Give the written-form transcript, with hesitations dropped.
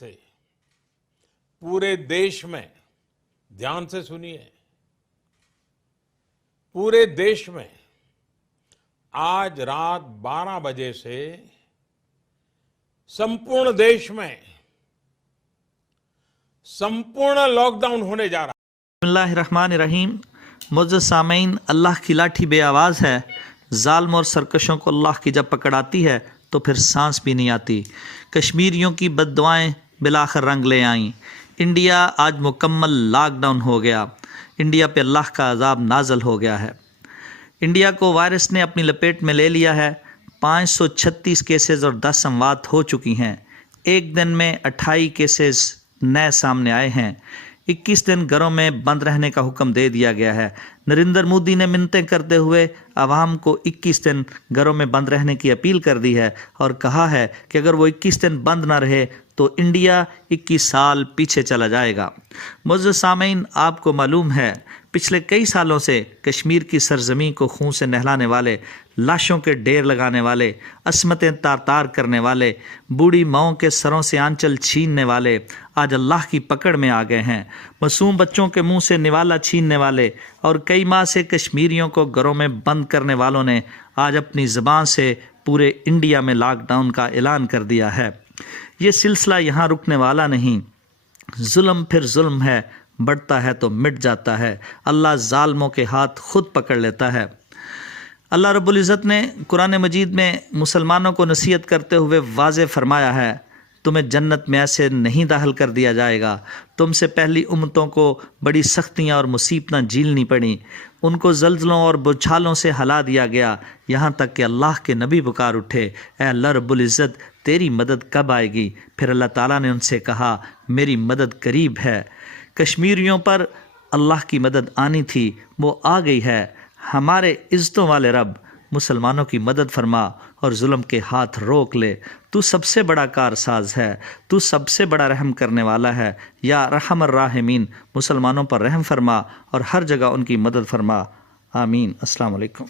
से पूरे देश में, ध्यान से सुनिए, पूरे देश में आज रात 12 बजे से संपूर्ण देश में संपूर्ण लॉकडाउन होने जा रहा है। बिस्मिल्लाहिर्रहमानिर्रहीम। मुअज़्ज़ज़ सामीन, अल्लाह की लाठी बे आवाज़ है। ज़ालिम और सरकशों को अल्लाह की जब पकड़ आती है तो फिर सांस भी नहीं आती। कश्मीरियों की बद्दुआएं बिलाखिर रंग ले आईं। इंडिया आज मुकम्मल लॉकडाउन हो गया। इंडिया पे अल्लाह का अज़ाब नाज़िल हो गया है। इंडिया को वायरस ने अपनी लपेट में ले लिया है। 536 केसेस और 10 अमवात हो चुकी हैं। एक दिन में 28 केसेस नए सामने आए हैं। 21 दिन घरों में बंद रहने का हुक्म दे दिया गया है। नरेंद्र मोदी ने मिन्नतें करते हुए आवाम को 21 दिन घरों में बंद रहने की अपील कर दी है और कहा है कि अगर वो 21 दिन बंद ना रहे तो इंडिया 21 साल पीछे चला जाएगा। मुअज़्ज़ज़ सामीन, आपको मालूम है पिछले कई सालों से कश्मीर की सरजमी को खून से नहलाने वाले, लाशों के ढेर लगाने वाले, अस्मतें तार तार करने वाले, बूढ़ी माओं के सरों से आंचल छीनने वाले आज अल्लाह की पकड़ में आ गए हैं। मासूम बच्चों के मुंह से निवाला छीनने वाले और कई माह से कश्मीरियों को घरों में बंद करने वालों ने आज अपनी ज़बान से पूरे इंडिया में लॉकडाउन का ऐलान कर दिया है। ये सिलसिला यहाँ रुकने वाला नहीं। जुल्म फिर जुल्म है, बढ़ता है तो मिट जाता है। अल्लाह ज़ालिमों के हाथ खुद पकड़ लेता है। अल्लाह रब्बुल इज़्ज़त ने कुरान मजीद में मुसलमानों को नसीहत करते हुए वाज़े फरमाया है, तुम्हें जन्नत में ऐसे नहीं दाखिल कर दिया जाएगा। तुमसे पहली उम्मतों को बड़ी सख्तियाँ और मुसीबतें झेलनी पड़ी। उनको ज़ल्ज़लों और बौछालों से हला दिया गया, यहाँ तक कि अल्लाह के नबी पुकार उठे, ऐ अल्लाह रब्बुल इज़्ज़त तेरी मदद कब आएगी? फिर अल्लाह ताला ने उनसे कहा, मेरी मदद करीब है। कश्मीरियों पर अल्लाह की मदद आनी थी, वो आ गई है। हमारे इज़्ज़तों वाले रब मुसलमानों की मदद फरमा और जुल्म के हाथ रोक ले। तू सबसे बड़ा कारसाज है, तू सबसे बड़ा रहम करने वाला है। या रहमर राहिमीन, मुसलमानों पर रहम फरमा और हर जगह उनकी मदद फरमा। आमीन। अस्सलाम वालेकुम।